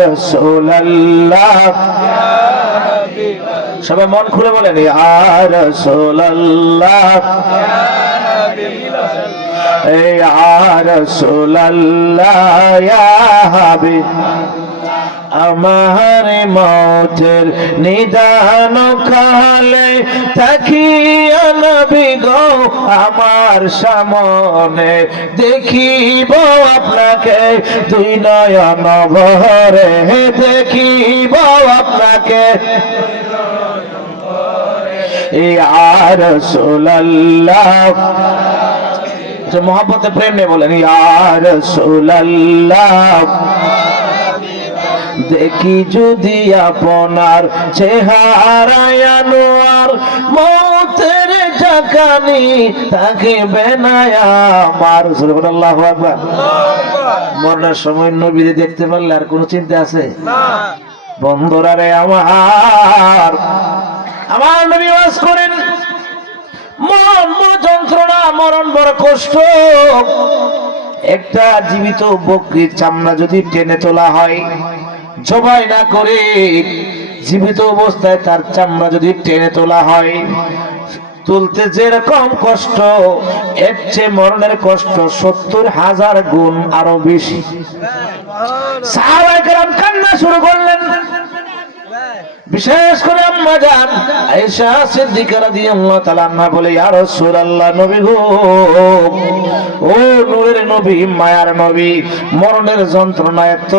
রাসূলুল্লাহ সবাই মন খুলে বলেন ইয়া রাসূলুল্লাহ ইয়া রাসূলুল্লাহ ইয়া হাবিব আমার মৌতের নিদান কালে তাকিয়া নবী গো আমার সামনে দেখিব আপনাকে দুই নয়ন ভরে দেখিব আপনাকে ইয়া রাসূলুল্লাহ মোহাম্মতে প্রেম নিয়ে বলেন ইয়া রাসূলুল্লাহ দেখি যদি আপনার চেহারায় আনোয়ার মৌতের জাকানি থাকিবে না আমার সুবহানাল্লাহু আকবার। মরণের সময় নবীকে দেখতে পারলে আর কোনো চিন্তা আছে না? বন্ধুরা রে আমার নবী ওয়াজ করেন মরণ বড় যন্ত্রণা, মরণ বড় কষ্ট। একটা জীবিত বকরির চামড়া যদি টেনে তোলা হয়, জবাই না করে জীবিত অবস্থায় তার চামড়া যদি টেনে তোলা হয়, তুলতে যেরকম কষ্ট এর চেয়ে মরণের কষ্ট ৭০,০০০ গুণ আরো বেশি। সাহাবায়ে কেরাম কান্না শুরু করলেন, বিশেষ করে আম্মা জান আয়েশা সিদ্দিকা রাদিয়াল্লাহু তাআলা আনহা বলে ইয়া রাসূলুল্লাহ নবী গো, ও নূরের নবী, মায়ার নবী, মরণের যন্ত্রণা এত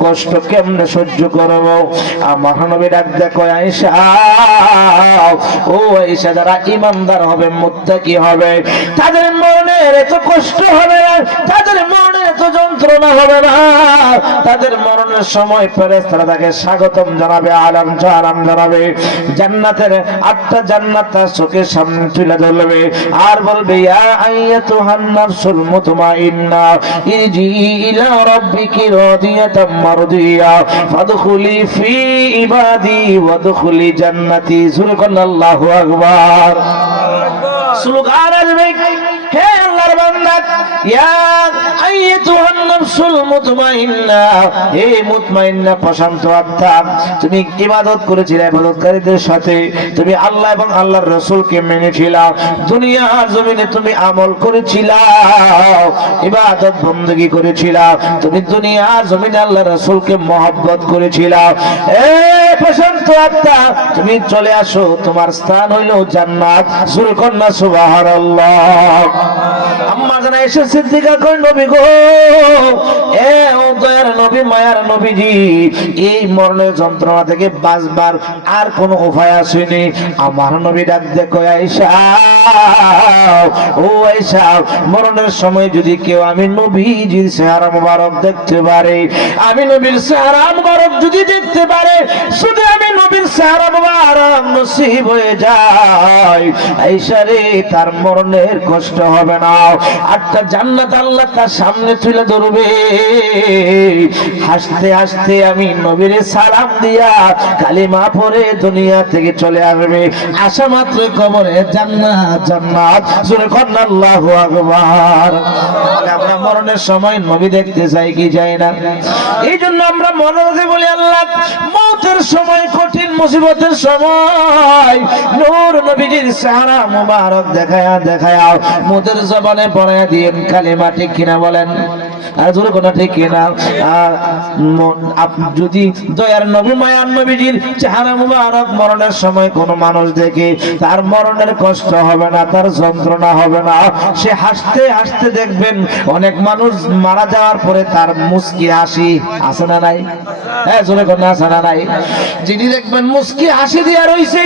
কষ্ট কেমনে সহ্য করব? আমার নবী ডাক দেয় কয় আয়েশা, ও আয়েশা, যারা ঈমানদার হবে মুত্তাকি হবে তাদের মরণের এত কষ্ট হবে না, তাদের মরণের এত যন্ত্রণা হবে না, তাদের মরণের সময় ফেরেশতারা তাকে স্বাগতম জানাবে, আলাম জানাবে, জান্নাতের ৮টা জান্নাত তার চোখের সামনে তুলে ধরবে আর বলবে ইয়া আইয়াতুহান নাফসুল মুতমাইন্না ইরজি ইলা রাব্বিকি রাদিয়াতাম মারদিয়া ফাদখুলি ফি ইবাদি ওয়াদখুলি জান্নাতি। সুবহানাল্লাহু আকবার। স্লোগান আসবে, হে আল্লাহর বান্দা, ইয়া আইয়াতুহান নাফসুল মুতমাইন্না, হে মুতমাইন্না প্রশান্ত আত্মা, তুমি ইবাদত করেছিলে ইবাদতকারীদের সাথে, তুমি আল্লাহ এবং আল্লাহর রাসূলকে মেনেছিলে, দুনিয়ার জমিনে তুমি আমল করেছিলে, ইবাদত বندگی করেছিলে, তুমি দুনিয়ার জমিনে আল্লাহর রাসূলকে মহব্বত করেছিলে, এ প্রশান্ত আত্মা তুমি চলে আসো, তোমার স্থান হইল জান্নাত। জোরে কন্যা সুবহানাল্লাহ। আম্মা জান আয়েশা সিদ্দিকা কই নবী গো, এ ও দয়ার নবী, মায়ার নবীজি, এই মরণের যন্ত্রণা থেকে বাঁচবার আর কোন উপায় আসেনি? আমার নবী ডাক দেয় কয় আয়েশা, ও আয়েশা, মরণের সময় যদি কেউ আমি নবীজির চেহারা মোবারক দেখতে পারে, আমি নবীর চেহারা মোবারক যদি দেখতে পারে, শুধু আমি নবীর চেহারা মোবারক নসিব হয়ে যায়, আয়েশা রে, তার মরণের কষ্ট হবে না। ৮টা জান্নাত আল্লাহ তার সামনে তুলে ধরবে, হাসতে হাসতে আমি নবীর সালাম দিয়া কালিমা পড়ে দুনিয়া থেকে চলে আসবে, আসা মাত্র কবরে জান্নাত জান্নাত। জোরে কন্যা আল্লাহু আকবার। আমরা মরণের সময় নবী দেখতে চাই কি যাই না? এই জন্য আমরা মনে বলি আল্লাহ মওতের সময়, কঠিন মুসিবতের সময় নূর নবীজির চেহারা মুবারক দেখায়া মুদের জবানে পড়ায়া দিয়েন কালিমা, ঠিক কিনা বলেন? আর জোরে কোনা ঠিক কিনা? যদি দয়ার নবী, মায়ার নবীজির চেহারা মুবারক মরণের সময় কোন মানুষ দেখে, তার মরণের কষ্ট হবে না, তার যন্ত্রণা হবে না, সে হাসতে হাসতে দেখবেন অনেক মানুষ মারা যাওয়ার পরে তার মুস্কি হাসি আছে না নাই? হ্যাঁ জোরে কোনা আছে না নাই? যিনি দেখবেন মুস্কি হাসি দিয়া রইছে,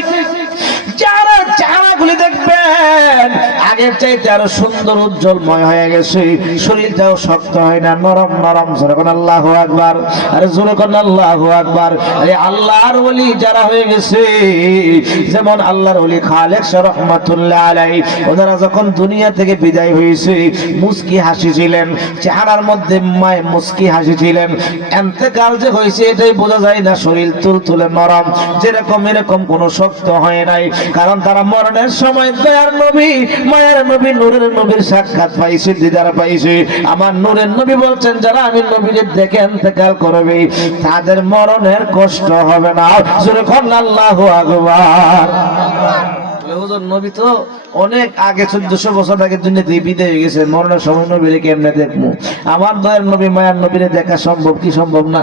চেহারাগুলি দেখবেন আগের চাইতে আরো সুন্দর উজ্জ্বলময় হয়ে গেছে, শরীরটাও শক্ত হয় না, নরম নরম। জোরে কোন আল্লাহু আকবার। আরে জোরে কোন আল্লাহু আকবার। আরে আল্লাহর ওলি যারা হয়ে গেছে, যেমন আল্লাহর ওলি খালেক রহমাতুল্লাহ আলাইহি, ওনারা যখন দুনিয়া থেকে বিদায় হয়েছে মুস্কি হাসি ছিলেন, চেহারার মধ্যে মায় মুস্কি হাসি ছিলেন। ইন্তেকাল যে হয়েছে এটাই বোঝা যায় না, শরীর তুলতুলে নরম, যেরকম এরকম কোনো শক্ত হয় নাই। কারণ তারা মরণের সময় দয়ার নবী মায়ার নবী নূরের নবীর সাক্ষাৎ পাইছে, দিদার পাইছে। আমার নূরের নবী বলছেন যারা আমি নবীর দেখে ইন্তেকাল করবে তাদের মরণের কষ্ট হবে না। জোরে বলেন আল্লাহু আকবার। হুজুর নবী তো অনেক আগে 1400 বছর আগে দুনিয়াতে বিদায় হয়ে গেছে, মরণের সময় নবীরে কেমনে দেখবো? আমার দয়ার নবী মায়ার নবীরে দেখা সম্ভব কি সম্ভব না?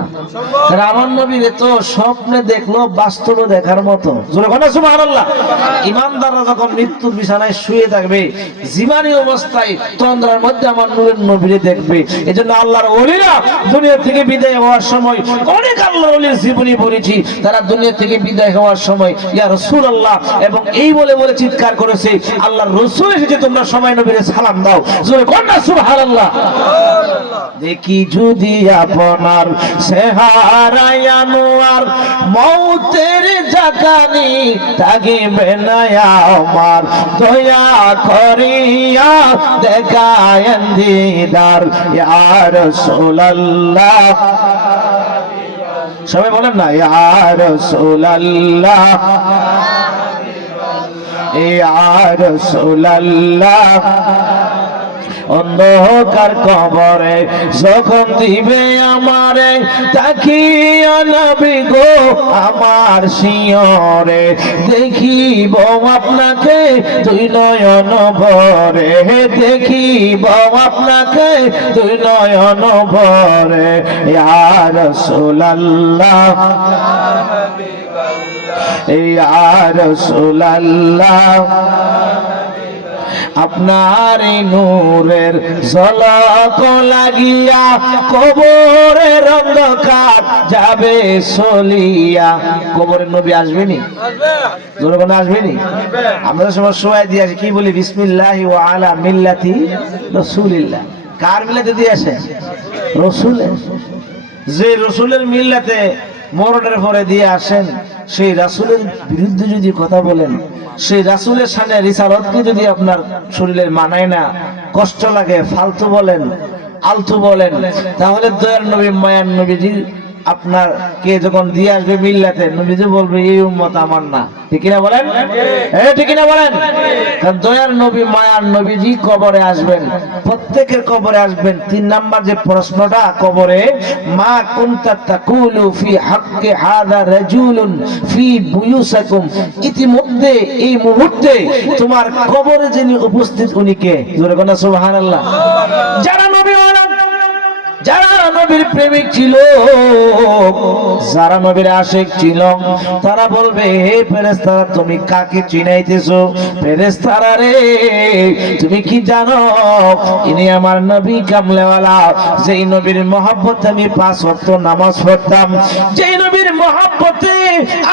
আমার নবীরে তো স্বপ্নে দেখলো, বাস্তবে দেখার মতো। জোরে বলেন সুবহানাল্লাহ। ইমানদাররা যখন মৃত্যুর বিছানায় শুয়ে থাকবে জীবনী অবস্থায় তন্দ্রার মধ্যে আমার নূরের নবীরে দেখবে। এজন্য আল্লাহর ওলিরা দুনিয়া থেকে বিদায় হওয়ার সময় অনেক আল্লাহর ওলির জীবনী পড়েছি, তারা দুনিয়া থেকে বিদায় হওয়ার সময় ইয়া রাসূলুল্লাহ এবং এই বলে বলে চিৎকার করেছে আল্লাহর রাসূল এসেছে, তোমরা সবাই নবীরে সালাম দাও। জোরে বলেন সুবহানাল্লাহ। দেখি যদি আপনার চেহারায় আনোয়ার মৌতের জাগানি থাকিবে না আমার, দয়া করিয়া দেখায়েন দিদার ইয়া রাসূলুল্লাহ। সবাই বলেন না ইয়া রাসূলুল্লাহ, ইয়া রাসূলুল্লাহ। অন্ধকার কবরে যখন দিবে আমারে তাকিয়া নবী গো আমার শিয়রে, দেখিব আপনাকে দুই নয়ন ভরে, দেখিব আপনাকে দুই নয়ন ভরে ইয়া রাসূলুল্লাহ, ইয়া রাসূলুল্লাহ। আপনার নূরের ঝলক লাগিয়া কবরের অন্ধকার যাবে চলিয়া। কবরের নবী আসবেনি? জোরে বলেন আসবেনি? আমরা সময় শোয়াই দিয়ে আসি কি বলি? বিসমিল্লাহি ওয়া আলা মিল্লাতি রাসূলিল্লাহ। কার মিল্লাতে দিয়ে আসে? রাসূলের। যে রাসূলের মিল্লাতে মরণের পরে দিয়ে আসেন, সেই রাসূলের বিরুদ্ধে যদি কথা বলেন, সেই রাসূলের সামনে রিসালাতকে যদি আপনার শরীরের মানায় না, কষ্ট লাগে, ফালতু বলেন, আলতু বলেন, তাহলে দয়ার নবী মায়ার নবীজি আপনার কে যখন দিয়ে আসবে মিল্লাতে, নবীজি বলবে এই উম্মত আমার না। ঠিক কিনা বলেন? ঠিক কিনা বলেন? কারণ দয়ার নবী মায়ার নবীজি কবরে আসবেন, প্রত্যেকের কবরে আসবেন। 3 নাম্বার যে প্রশ্নটা কবরে, মা কুনতা তাকুলু ফি হাক্কি হাযা রাজুলুন ফি বুয়ুসাকুম। ইতিমধ্যে এই মুহূর্তে তোমার কবরে যিনি উপস্থিত উনি কে? জোরে বলেন সুবহানাল্লাহ। যারা নবী যারা নবীর প্রেমিক ছিল, যারা নবীর আশিক ছিল, তারা বলবে হে ফেরেশতারা তুমি কাকে চিনাইতেছো? ফেরেশতারা রে তুমি কি জানো ইনি আমার নবী কামলেওয়ালা, যেই নবীর মহব্বতে আমি 5 ওয়াক্ত নামাজ পড়তাম, যেই নবীর মহব্বতে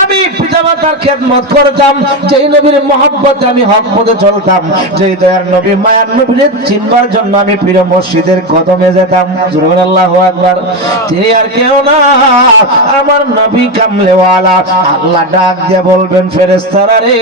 আমি পিতামাতার খেদমত করতাম, যেই নবীর মহব্বতে আমি হক পথে চলতাম, যেই দয়ার নবী মায়ার নবীর চিনবার জন্য আমি প্রিয় মসজিদের কদমে যেতাম। আল্লাহু আকবার। তিনি আর কেউ না, আমার নবী কামলেওয়ালা। আল্লাহ ডাক দিয়ে বলবেন ফেরেশতারা রে,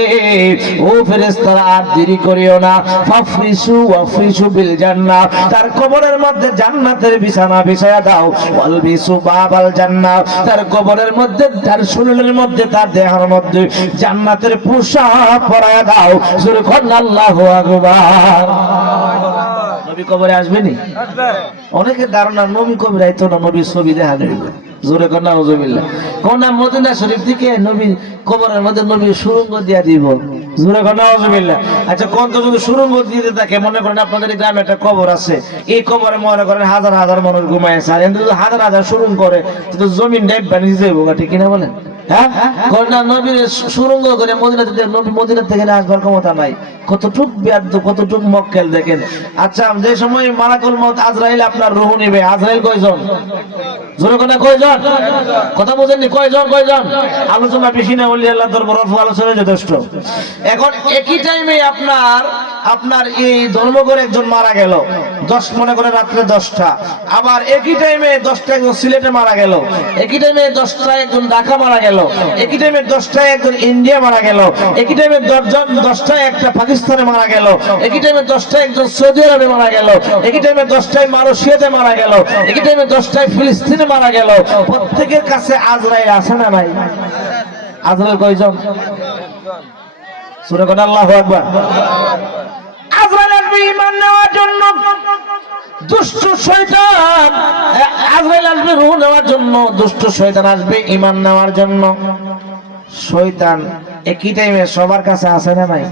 ও ফেরেশতারা আর দেরি করিও না, ফাফরিসু ওয়াফরিসু বিল জান্নাহ, তার কবরের মধ্যে জান্নাতের বিছানা বিছায়া দাও, ওয়ালবিসু বাবাল জান্নাহ, তার কবরের মধ্যে, তার শরীরের মধ্যে, তার দেহের মধ্যে জান্নাতের পোশাক পরায়া দাও। জোরে বলেন আল্লাহু আকবার। নবী কবরে আসবেনি? অনেকের ধারণা নবী কবরে আইতো না, নবীর ছবি দেখা যাবে। জোরে কোন নাউজুবিল্লাহ। কোন মদিনা শরীফ থেকে নবী কবরের মধ্যে নবীর সুরঙ্গ দিয়া দিব। জোরে কোন নাউজুবিল্লাহ। আচ্ছা কোন তো যদি সুরঙ্গ দিয়ে থাকে, মনে করেন আপনাদের গ্রামে একটা কবর আছে, এই কবরে মনে করেন হাজার হাজার মানুষ ঘুমায় আছে, আর যদি হাজার হাজার সুরঙ্গ করে তো জমিন ডাইব বানিয়ে যাইব। ঠিক কিনা বলেন? হ্যাঁ, নবীর সুরঙ্গ করে মদিনাতে, নবী মদিনা থেকে আসবার ক্ষমতা নাই। কতটুক বেয়াদ্দ, কতটুক মক্কেল দেখেন। আচ্ছা যে সময় মালাকুল মউত আজরাইল আপনার রূহ নিবে, আজরাইল কয়জন? জোরে কোনা কয়জন? কথা বুঝেননি? কয়জন? আলোচনা বেশি না, ওলি আল্লাহ দরবার অল্প আলোচনা যথেষ্ট। এখন একই টাইমে আপনার এই ধর্মঘরে একজন মারা গেল, 10 মনে করে রাত্রে 10টা, আবার একই টাইমে 10টা একজন সিলেটে মারা গেল, একই টাইমে 10টা একজন ঢাকা মারা গেল, একই টাইমে 10টায় একজন ইন্ডিয়া মারা গেল, একই টাইমে 10টায় একটা পাকিস্তানে মারা গেল, একই টাইমে 10টায় একজন সৌদি আরবে মারা গেল, একই টাইমে 10টায় মালয়েশিয়াতে মারা গেল, একই টাইমে 10টায় ফিলিস্তিনে মারা গেল। প্রত্যেকের কাছে আজরাইল আছে না নাই? আজরাইল কয়জন? সূরা কোন আল্লাহু আকবার। আজরাইল আসবে ঈমান নেওয়ার জন্য, দুষ্ট শয়তান আজরাইল আসবে রূহ নেওয়ার জন্য, দুষ্ট শয়তান আসবে ঈমান নেওয়ার জন্য। শয়তান একই টাইমে সবার কাছে আছে না নাই?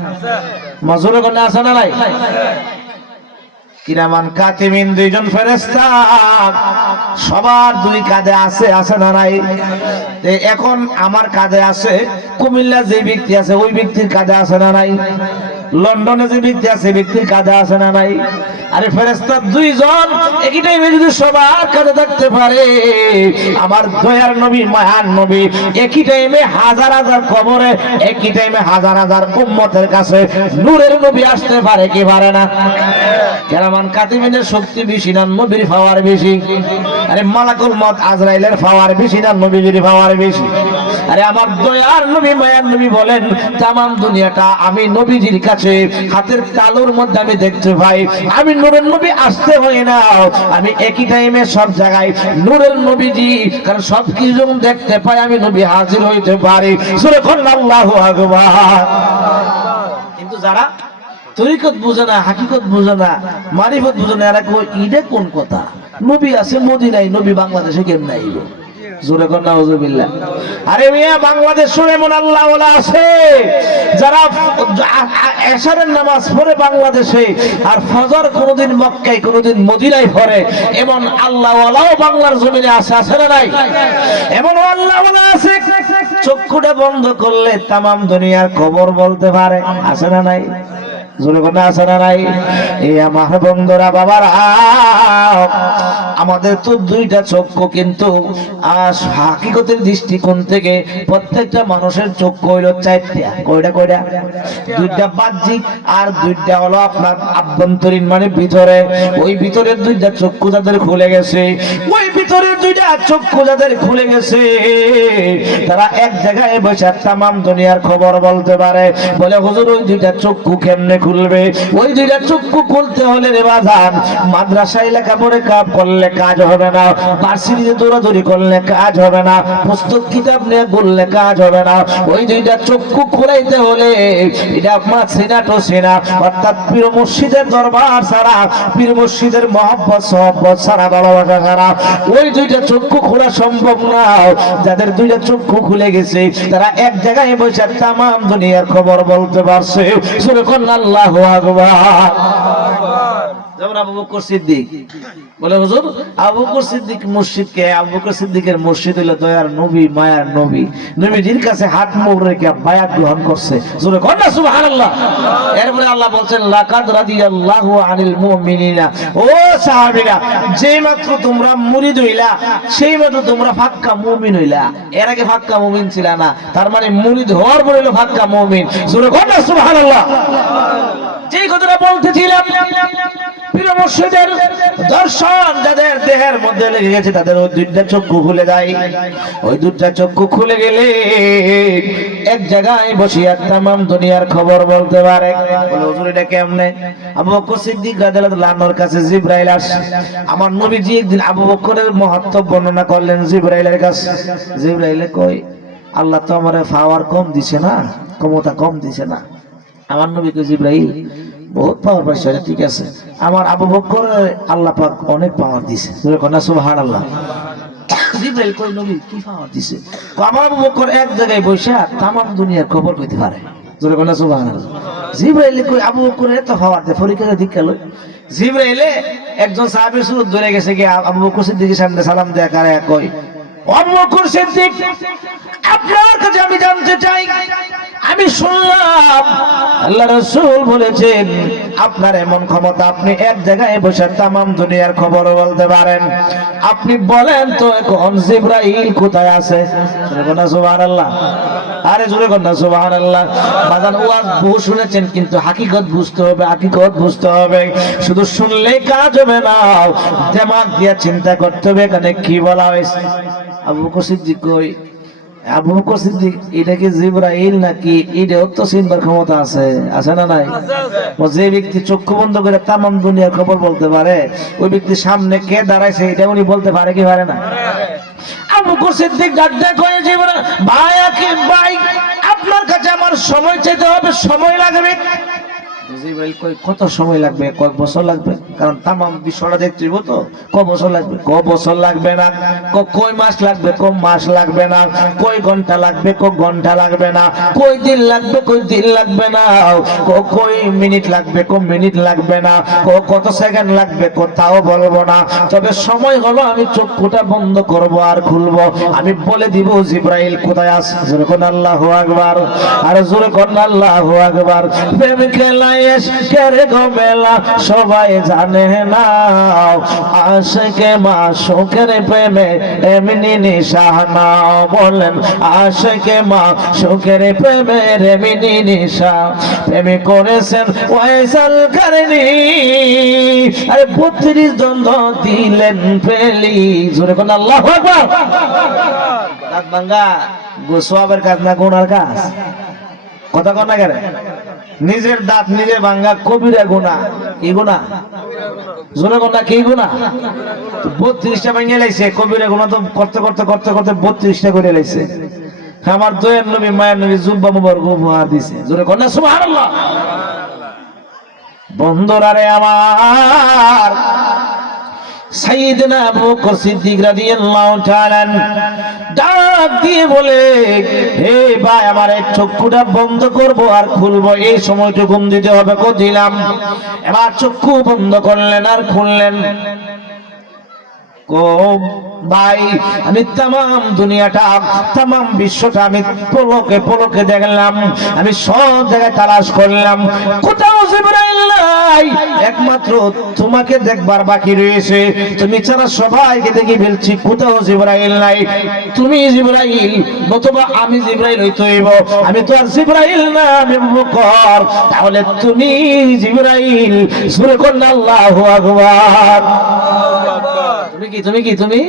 মজুর কোন আছে না নাই? কিরামান কাতিবিন দুইজন ফেরেশতা সবার দুই কাঁধে আছে না নাই? এখন আমার কাঁধে আছে, কুমিল্লা যে ব্যক্তি আছে ওই ব্যক্তির কাঁধে আছে না নাই? লন্ডনে যে ব্যক্তি আছে ব্যক্তির কাঁধে আছে না নাই? আরে ফেরেশতা দুইজন একই টাইমে যদি সবার কাঁধে থাকতে পারে, আমার দয়ার নবী মায়ার নবী একই টাইমে হাজার হাজার কবরে, একই টাইমে হাজার হাজার উম্মতের কাছে নূরের নবী আসতে পারে কি পারে না? কেরামান কাতিবিনের শক্তি বেশি না নবীর পাওয়ার বেশি? আরে মালাকুল মউত আজরাইলের পাওয়ার বেশি না নবীর পাওয়ার বেশি? আরে আমার দয়ার নবী মায়ার নবী বলেন, তামাম দুনিয়াটা আমি নবীজির কাছে হাতের তালুর মধ্যে আমি দেখতে পাই। আমি নূরের নবী আসতে হয় না, আমি একই টাইমে সব জায়গায় নূরের নবীজি, কারণ সব কিছু দেখতে পাই, আমি নবী হাজির হইতে পারি। সূরা কোন আল্লাহু আকবার। কিন্তু যারা তরিকত বুঝে না, হাকিকত বুঝে না, মারিফত বুঝে না, এরা কই ইডে কোন কথা? নবী আছে মদিনায়, নবী বাংলাদেশে কেমনে আইব? জোরে কোন নাউজুবিল্লাহ। আরে মিয়া বাংলাদেশে এমন আল্লাহ ওয়ালা আছে যারা এশারের নামাজ পড়ে বাংলাদেশে, আর ফজর কোনদিন মক্কায় কোনদিন মদিনায় পড়ে, এমন আল্লাহ ওয়ালাও বাংলার জমিনে আছে, আছে না নাই? এমন আল্লাহ ওয়ালা আছে চক্ষুটা বন্ধ করলে তামাম দুনিয়ার খবর বলতে পারে, আছে না নাই? জোরে কোন আছে না নাই? এই আমার বন্ধুরা বাবারা, আমাদের তো দুইটা চক্ষু, কিন্তু হাকিকতের দৃষ্টিকোণ থেকে প্রত্যেকটা মানুষের চক্ষু হইল চারটা। কয়টা কয়টা? দুইটা বাহ্যিক আর দুইটা হলো আপনার আভ্যন্তরীণ, মানে ভিতরে। ওই ভিতরের দুইটা চক্ষু যাদের খুলে গেছে, ওই ভিতরের দুইটা চক্ষু যাদের খুলে গেছে, তারা এক জায়গায় বসে তামাম দুনিয়ার খবর বলতে পারে। বলে হুজুর ওই দুইটা চক্ষু কেমনে খুলবে? ওই দুইটা চক্ষু খুলতে হলে রে বাজান, মাদ্রাসায় লেখাপড়া করলে কাজ হবে না, ভার্সিটিতে দৌড়াদৌড়ি করলে কাজ হবে না, পুস্তক কিতাব নিয়ে ঘুরলে কাজ হবে না। ওই দুইটা চক্ষু খুলাইতে হলে এটা আপনার সিনাটো সিনা, অর্থাৎ পীর মুর্শিদের দরবার ছাড়া, পীর মুর্শিদের মহব্বত সহব্বত ছাড়া, ভালোবাসা ছাড়া ওই দুইটা চক্ষু খোলা সম্ভব না। যাদের দুইটা চক্ষু খুলে গেছে তারা এক জায়গায় বসে তামাম দুনিয়ার খবর বলতে পারছে। সূরা কোন আল্লাহু আকবার। যেমন আবু বকর সিদ্দিক বলে, হুজুর আবু বকর সিদ্দিক মুর্শিদকে, আবু বকর সিদ্দিকের মুর্শিদ হলো দয়ার নবী মায়ার নবী, নবীজির কাছে হাত মুখ রেখে বায়াত গ্রহণ করছে। জোরে কোন না সুবহানাল্লাহ। এরপরে আল্লাহ বলছেন, লাকাদ রাদিয়াল্লাহু আনিল মুমিনিনা, ও সাহাবীরা, যেই মাত্র তোমরা মুরিদ হইলা সেই মাত্র তোমরা পাক্কা মুমিন হইলা। এর আগে পাক্কা মুমিন ছিল না, তার মানে মুরিদ হওয়ার পরে হলো পাক্কা মুমিন। জোরে কোন না সুবহানাল্লাহ। যেই কথাটা বলতেছিলাম, পীর মুর্শিদের দর্শন যাদের দেহের মধ্যে লেগে গেছে তাদের ওই দুইটা চক্ষু খুলে যায়। ওই দুইটা চক্ষু খুলে গেলে এক জায়গায় বসিয়া তামাম দুনিয়ার খবর বলতে পারে। বলে হুজুর এটা কেমনে? আবু বকর সিদ্দিক রাদিয়াল্লাহু আনহুর কাছে জিবরাইল আসে। আমার নবীজি একদিন আবু বকরের মহত্ব বর্ণনা করলেন জিবরাইলের কাছে। জিবরাইলে কই, আল্লাহ তো আমারে পাওয়ার কম দিছে না, ক্ষমতা কম দিছে না। আমার নবী কই, জিবরাইল বহুত পাওয়ার পাইছে, ঠিক আছে, আমার আবু বকর আল্লাহ পাক অনেক পাওয়ার দিছে। সুবহানাল্লাহ। জিবরাইল কই, নবী কি পাওয়ার দিছে? আমার আবু বকর এক জায়গায় বসে তামাম দুনিয়ার খবর কইতে পারে। জোরে কোন সুবহানাল্লাহ। জিবরাইল কই, আবু বকর এত পাওয়ার দে, পরীক্ষা দীক্ষা লই। জিবরাইলে একজন সাহাবীর সুরত ধরে গেছে কি আবু বকর সিদ্দিকের সামনে সালাম দেয়া করে, কই আবু বকর সিদ্দিক, আপনার কাছে আমি জানতে চাই, আমি শুনলাম আল্লাহ রাসূল বলেছেন আপনার এমন ক্ষমতা, আপনি এক জায়গায় বসে তামাম দুনিয়ার খবর বলতে পারেন। আপনি বলেন তো এখন জিবরাইল কোথায় আছে? সুবহানাল্লাহ। আরে জোরে কোন না সুবহানাল্লাহ। বাজান ওয়াজ বহু শুনেছেন, কিন্তু হাকিকত বুঝতে হবে, হাকিকত বুঝতে হবে। শুধু শুনলেই কাজ হবে না, দিমাগ দিয়ে চিন্তা করতে হবে এখানে কি বলা হয়েছে। আবু বকর সিদ্দিক কই, আবু বকর সিদ্দিক এটা কি জিবরাইল নাকি এটাও তো চিনবার ক্ষমতা আছে, আছে না নাই? ও যে ব্যক্তি চক্ষু বন্ধ করে তামাম দুনিয়ার খবর বলতে পারে, ওই ব্যক্তির সামনে কে দাঁড়াইছে এটা উনি বলতে পারে কি পারে না? আবু বকর সিদ্দিক গাদ্দা কয়ে জিবরাইল ভাই আকি ভাই আপনার কাছে আমার সময় চাইতে হবে, সময় লাগবে। জিবরাইল কই কত সময় লাগবে? কয় বছর লাগবে? কারণ তামাম বিশ্বটা দেখতে হইব তো, কয় বছর লাগবে? কয় বছর লাগবে না, কয় মাস লাগবে? কয় মাস লাগবে না, কয় ঘন্টা লাগবে? কয় ঘন্টা লাগবে না, কয় দিন লাগবে? কয় দিন লাগবে না, কয় মিনিট লাগবে? কয় মিনিট লাগবে না, কত সেকেন্ড লাগবে? কোথাও বলবো না, তবে সময় হলো আমি চক্ষুটা বন্ধ করব আর খুলবো, আমি বলে দিব জিবরাইল কোথায় আছে। জোরে কোন আল্লাহু আকবার, আর জোরে কোন আল্লাহু আকবার। প্রেম খেলায় এসকেরে গোবেলা সবাই জানে না, আশিকে মাশুকের প্রেমে এমনি নিশানা। বলেন আশিকে মাশুকের প্রেমে এমনি নিশা। প্রেমে করেছেন ওয়াইসাল কারনি, আরে 32 দ্বন্দ্ব দিলেন পেলি। জোরে কোন আল্লাহু আকবার। দাঁত ভাঙ্গা গোসওয়াবের কাজ না গুনার কাজ? কথা কন না কেন? নিজের দাঁত নিজে ভাঙ্গা কবিরা গুনাহ, কি গুনাহ? জোরে কোন না কি গুনাহ? 32টা ভাঙিয়ে লাইছে, কবিরা গুনাহ তো করতে করতে করতে করতে 32টা করে লাইছে। আমার দয়ার নবী মায়ের নবী জুব্বা মুবারক উপহার দিয়েছে। জোরে কোন না সুবহানাল্লাহ। বন্ধুরা রে আমার, সাইয়েদনা আবু বকর সিদ্দিক রাদিয়াল্লাহু তাআলা ডাক দিয়ে বলে, হে ভাই আমার এই চক্ষুটা বন্ধ করব আর খুলবো, এই সময়টুকু দিতে হবে। কো দিলাম। এবার চক্ষু বন্ধ করলেন আর খুললেন। কো ভাই আমি তামাম দুনিয়াটা তামাম বিশ্বটা আমি পলকে পলকে দেখলাম, আমি সব জায়গায় তালাশ করলাম, কোথাও জিবরাইল নাই, একমাত্র তোমাকে দেখবার বাকি রয়েছে। তুমি ছাড়া সবাইকে দেখে ফেলছি, কোথাও জিবরাইল নাই। তুমি জিবরাইল নতুবা আমি জিবরাইল হইতে হইব, আমি তো আর জিবরাইল না, আমি আবু বকর। তাহলে তুমি জিবরাইল। সূরা কোন আল্লাহু আকবার। তুমি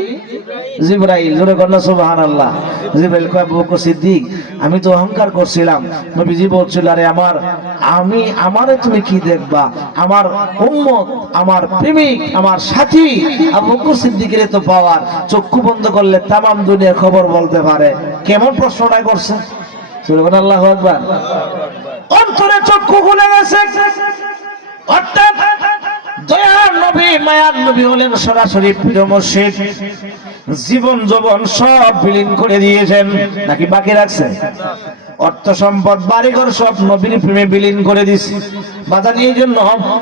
জিবরাইল। জোরে কর না সুবহানাল্লাহ। জিবরাইল কয় আবু বকর সিদ্দিক আমি তো অহংকার করছিলাম, নবীজি বলছিল আরে আমারে তুমি কি দেখবা, আমার উম্মত, আমার প্রেমিক, আমার সাথী আবু বকর সিদ্দিকের তো পাওয়ার, চক্ষু বন্ধ করলে তামাম দুনিয়ার খবর বলতে পারে। কেমন প্রশ্নটা করছে? জোরে কর আল্লাহু আকবার। অন্তরে চক্ষু খুলে গেছে, অর্থাৎ দয়ার নবী মায়ার নবী হলেন সরাসরি প্রিয় মুর্শিদ। জীবন যৌবন সব বিলীন করে দিয়েছেন, নাকি বাকি রাখছেন? অর্থ সম্পদ বাড়িঘর সব নবীর প্রেমে বিলীন করে দিয়েছে। বাজার এই জন্য